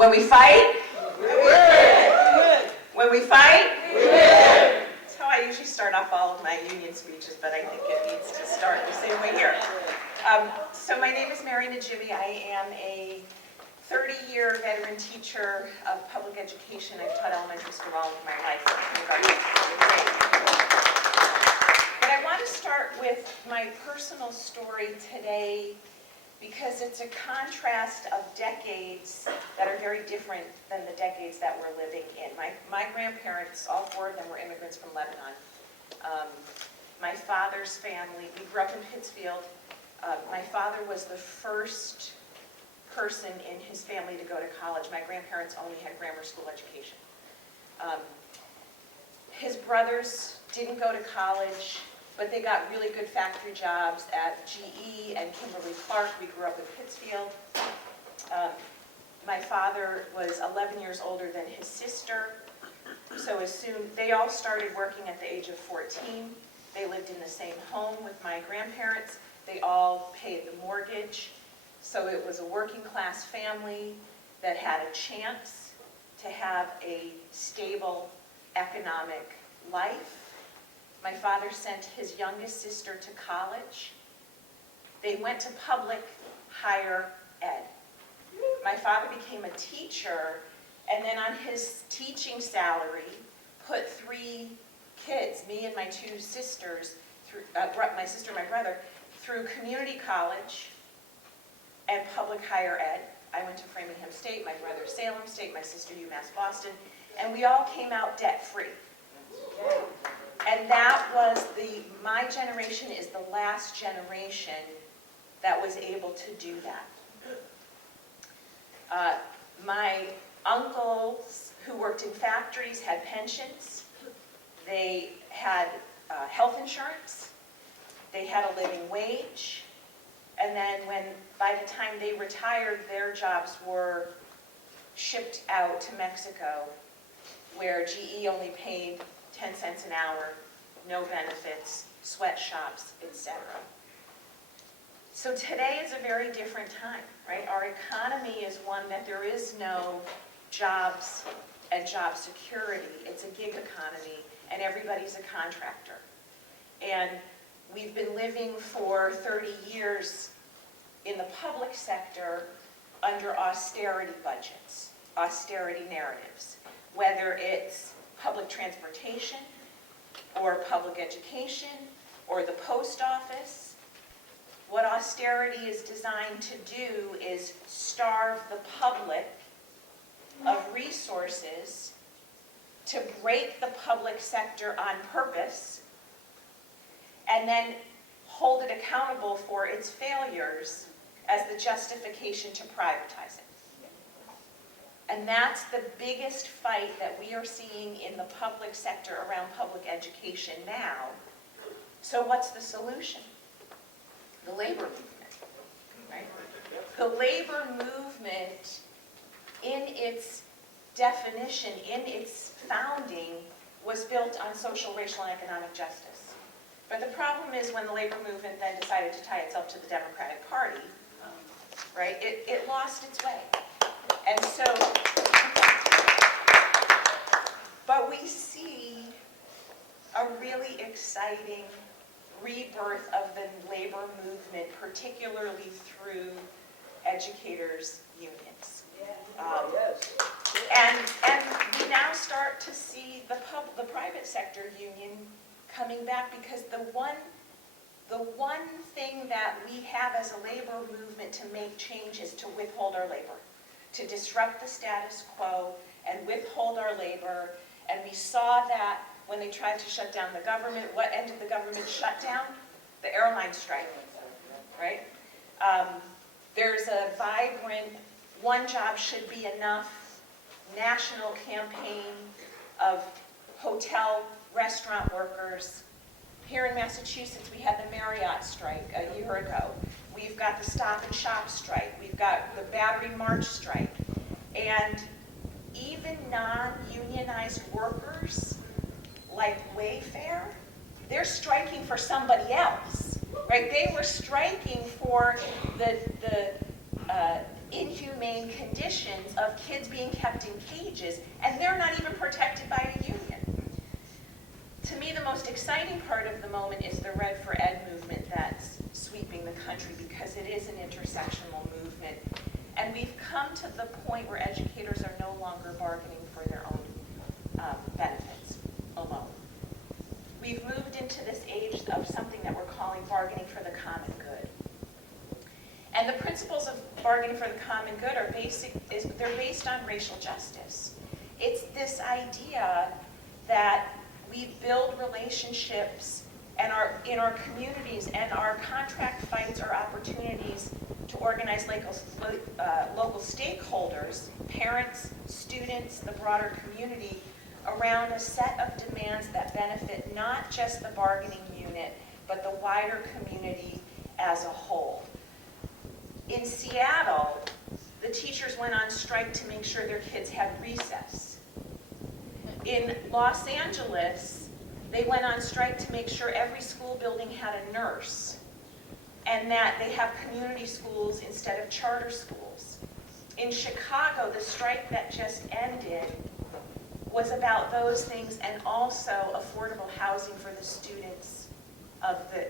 When we fight, we win. When we fight, we win. That's how I usually start off all of my union speeches, but I think it needs to start the same way here. So my name is Merrie Najimy. I am a 30-year veteran teacher of public education. I've taught elementary school all of my life. But I want to start with my personal story today because it's a contrast of decades that are very different than the decades that we're living in. My grandparents, all four of them were immigrants from Lebanon. My father's family, we grew up in Pittsfield. My father was the first person in his family to go to college. My grandparents only had grammar school education. His brothers didn't go to college, but they got really good factory jobs at GE and Kimberly-Clark. We grew up in Pittsfield. My father was 11 years older than his sister, so as soon, they all started working at the age of 14. They lived in the same home with my grandparents. They all paid the mortgage. So it was a working class family that had a chance to have a stable economic life. My father sent his youngest sister to college. They went to public higher ed. My father became a teacher, and then on his teaching salary, put 3 kids, me and my 2 sisters, through, my sister and my brother, through community college and public higher ed. I went to Framingham State, my brother Salem State, my sister UMass Boston, and we all came out debt-free. And that was my generation is the last generation that was able to do that. My uncles who worked in factories had pensions. They had health insurance. They had a living wage. And then by the time they retired, their jobs were shipped out to Mexico, where GE only paid 10 cents an hour, no benefits, sweatshops, etc. So today is a very different time, right? Our economy is one that there is no jobs and job security. It's a gig economy, and everybody's a contractor. And we've been living for 30 years in the public sector under austerity budgets, austerity narratives, whether it's public transportation or public education or the post office. What austerity is designed to do is starve the public of resources, to break the public sector on purpose, and then hold it accountable for its failures as the justification to privatize it. And that's the biggest fight that we are seeing in the public sector around public education now. So what's the solution? The labor movement, right? The labor movement, in its definition, in its founding, was built on social, racial, and economic justice. But the problem is when the labor movement then decided to tie itself to the Democratic Party, right, it lost its way. And so, but we see a really exciting rebirth of the labor movement, particularly through educators' unions. And we now start to see the private sector union coming back, because the one thing that we have as a labor movement to make change is to withhold our labor, to disrupt the status quo and withhold our labor. And we saw that when they tried to shut down the government. What ended the government shutdown? The airline strike, right? There's a vibrant "one job should be enough" national campaign of hotel, restaurant workers. Here in Massachusetts, we had the Marriott strike a year ago. We've got the Stop and Shop strike. We've got the Battery March strike. And even non-unionized workers like Wayfair, they're striking for somebody else, right? They were striking for the inhumane conditions of kids being kept in cages, and they're not even protected by a union. To me, the most exciting part of the moment is the Red for Ed movement that's sweeping the country, because it is an intersectional movement. And we've come to the point where educators are no longer bargaining for their own benefits alone. We've moved into this age of something that we're calling bargaining for the common good. And the principles of bargaining for the common good are they're based on racial justice. It's this idea that we build relationships and in our communities, and our contract fights are opportunities to organize local stakeholders, parents, students, the broader community, around a set of demands that benefit not just the bargaining unit, but the wider community as a whole. In Seattle, the teachers went on strike to make sure their kids had recess. In Los Angeles, they went on strike to make sure every school building had a nurse, and that they have community schools instead of charter schools. In Chicago, the strike that just ended was about those things, and also affordable housing for the students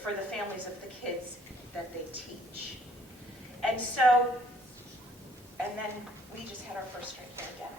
for the families of the kids that they teach. And so, and then we just had our first strike here again.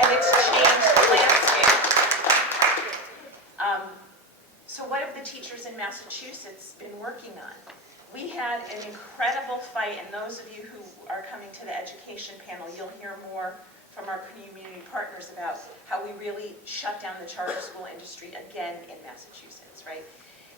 And it's changed the landscape. So what have the teachers in Massachusetts been working on? We had an incredible fight, and those of you who are coming to the education panel, you'll hear more from our community partners about how we really shut down the charter school industry again in Massachusetts, right?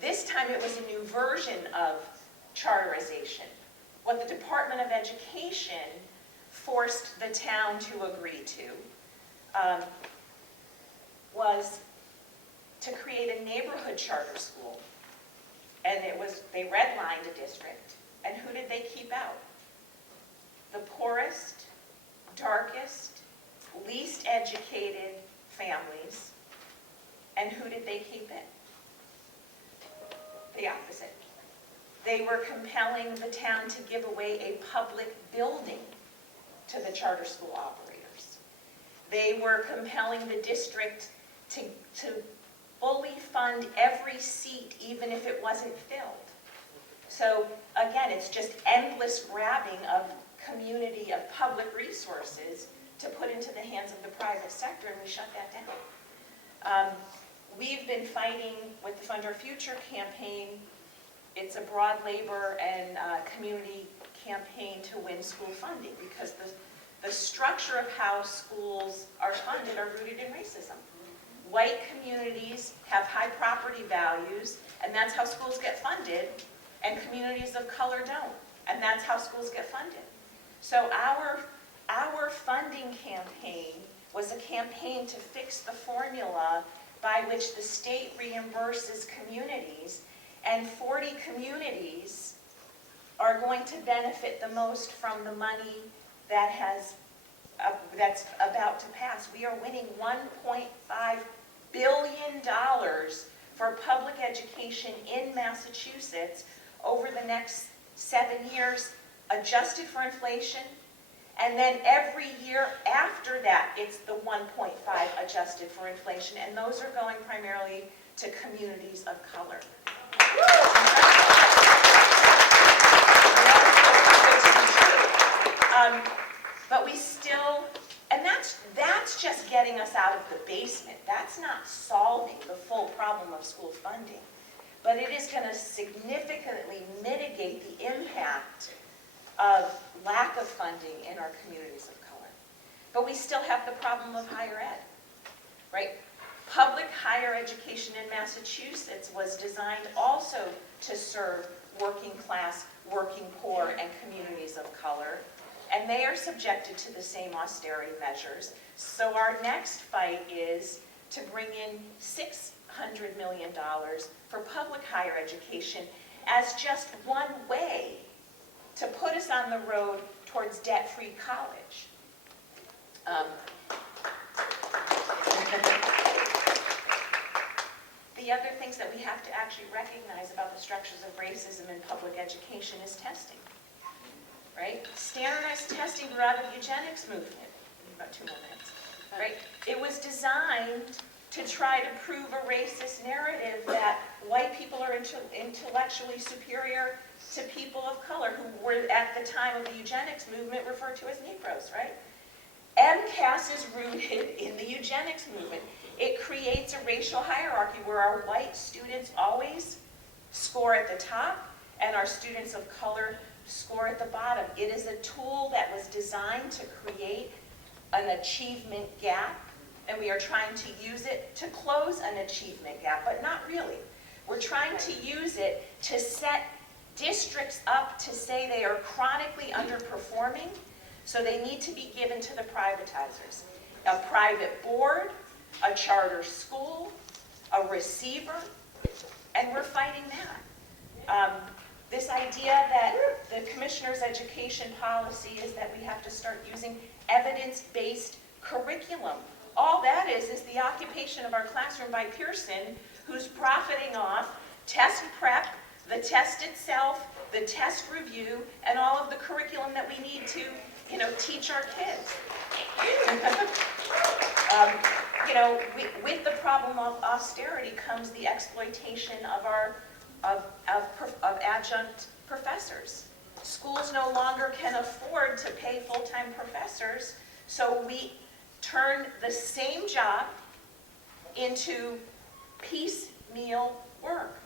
This time it was a new version of charterization. What the Department of Education forced the town to agree to was to create a neighborhood charter school. And they redlined a district. And who did they keep out? The poorest, darkest, least educated families. And who did they keep in? The opposite. They were compelling the town to give away a public building to the charter school operators. They were compelling the district to fully fund every seat, even if it wasn't filled. So again, it's just endless grabbing of community, of public resources to put into the hands of the private sector, and we shut that down. We've been fighting with the Fund Our Future campaign. It's a broad labor and community campaign to win school funding, because the structure of how schools are funded are rooted in racism. White communities have high property values, and that's how schools get funded, and communities of color don't, and that's how schools get funded. So our funding campaign was a campaign to fix the formula by which the state reimburses communities, and 40 communities are going to benefit the most from the money that's about to pass. We are winning $1.5 billion for public education in Massachusetts over the next 7 years, adjusted for inflation, and then every year after that, it's the 1.5 adjusted for inflation, and those are going primarily to communities of color. But we still, and that's just getting us out of the basement. That's not solving the full problem of school funding. But it is going to significantly mitigate the impact of lack of funding in our communities of color. But we still have the problem of higher ed, right? Public higher education in Massachusetts was designed also to serve working class, working poor, and communities of color. And they are subjected to the same austerity measures. So our next fight is to bring in $600 million for public higher education as just one way to put us on the road towards debt-free college. The other things that we have to actually recognize about the structures of racism in public education is testing. right? Standardized testing grew out of the eugenics movement. About 2 more minutes, right? It was designed to try to prove a racist narrative that white people are intellectually superior to people of color, who were at the time of the eugenics movement referred to as Negroes, right? MCAS is rooted in the eugenics movement. It creates a racial hierarchy where our white students always score at the top and our students of color score at the bottom. It is a tool that was designed to create an achievement gap, and we are trying to use it to close an achievement gap, but not really. We're trying to use it to set districts up to say they are chronically underperforming, so they need to be given to the privatizers. A private board, a charter school, a receiver, and we're fighting that. This idea that the commissioner's education policy is that we have to start using evidence-based curriculum. All that is the occupation of our classroom by Pearson, who's profiting off test prep, the test itself, the test review, and all of the curriculum that we need to, teach our kids. With the problem of austerity comes the exploitation of adjunct professors. Schools no longer can afford to pay full-time professors, so we turn the same job into piecemeal work.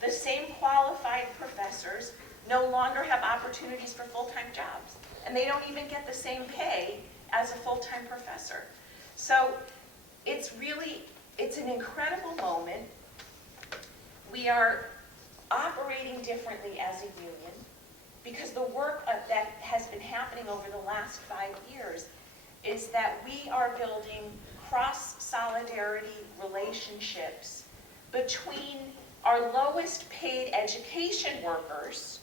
The same qualified professors no longer have opportunities for full-time jobs, and they don't even get the same pay as a full-time professor. So it's an incredible moment. We are operating differently as a union because the work that has been happening over the last 5 years is that we are building cross-solidarity relationships between our lowest paid education workers,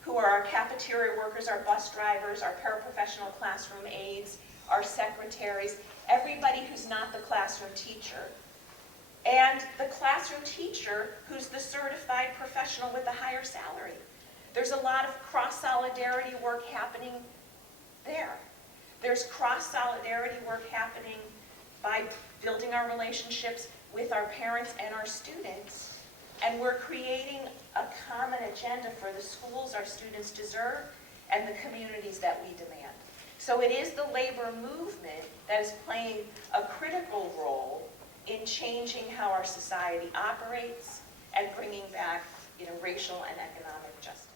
who are our cafeteria workers, our bus drivers, our paraprofessional classroom aides, our secretaries, everybody who's not the classroom teacher, and the classroom teacher who's the certified professional with a higher salary. There's a lot of cross-solidarity work happening there. There's cross-solidarity work happening by building our relationships with our parents and our students, and we're creating a common agenda for the schools our students deserve and the communities that we demand. So it is the labor movement that is playing a critical role in changing how our society operates and bringing back, racial and economic justice.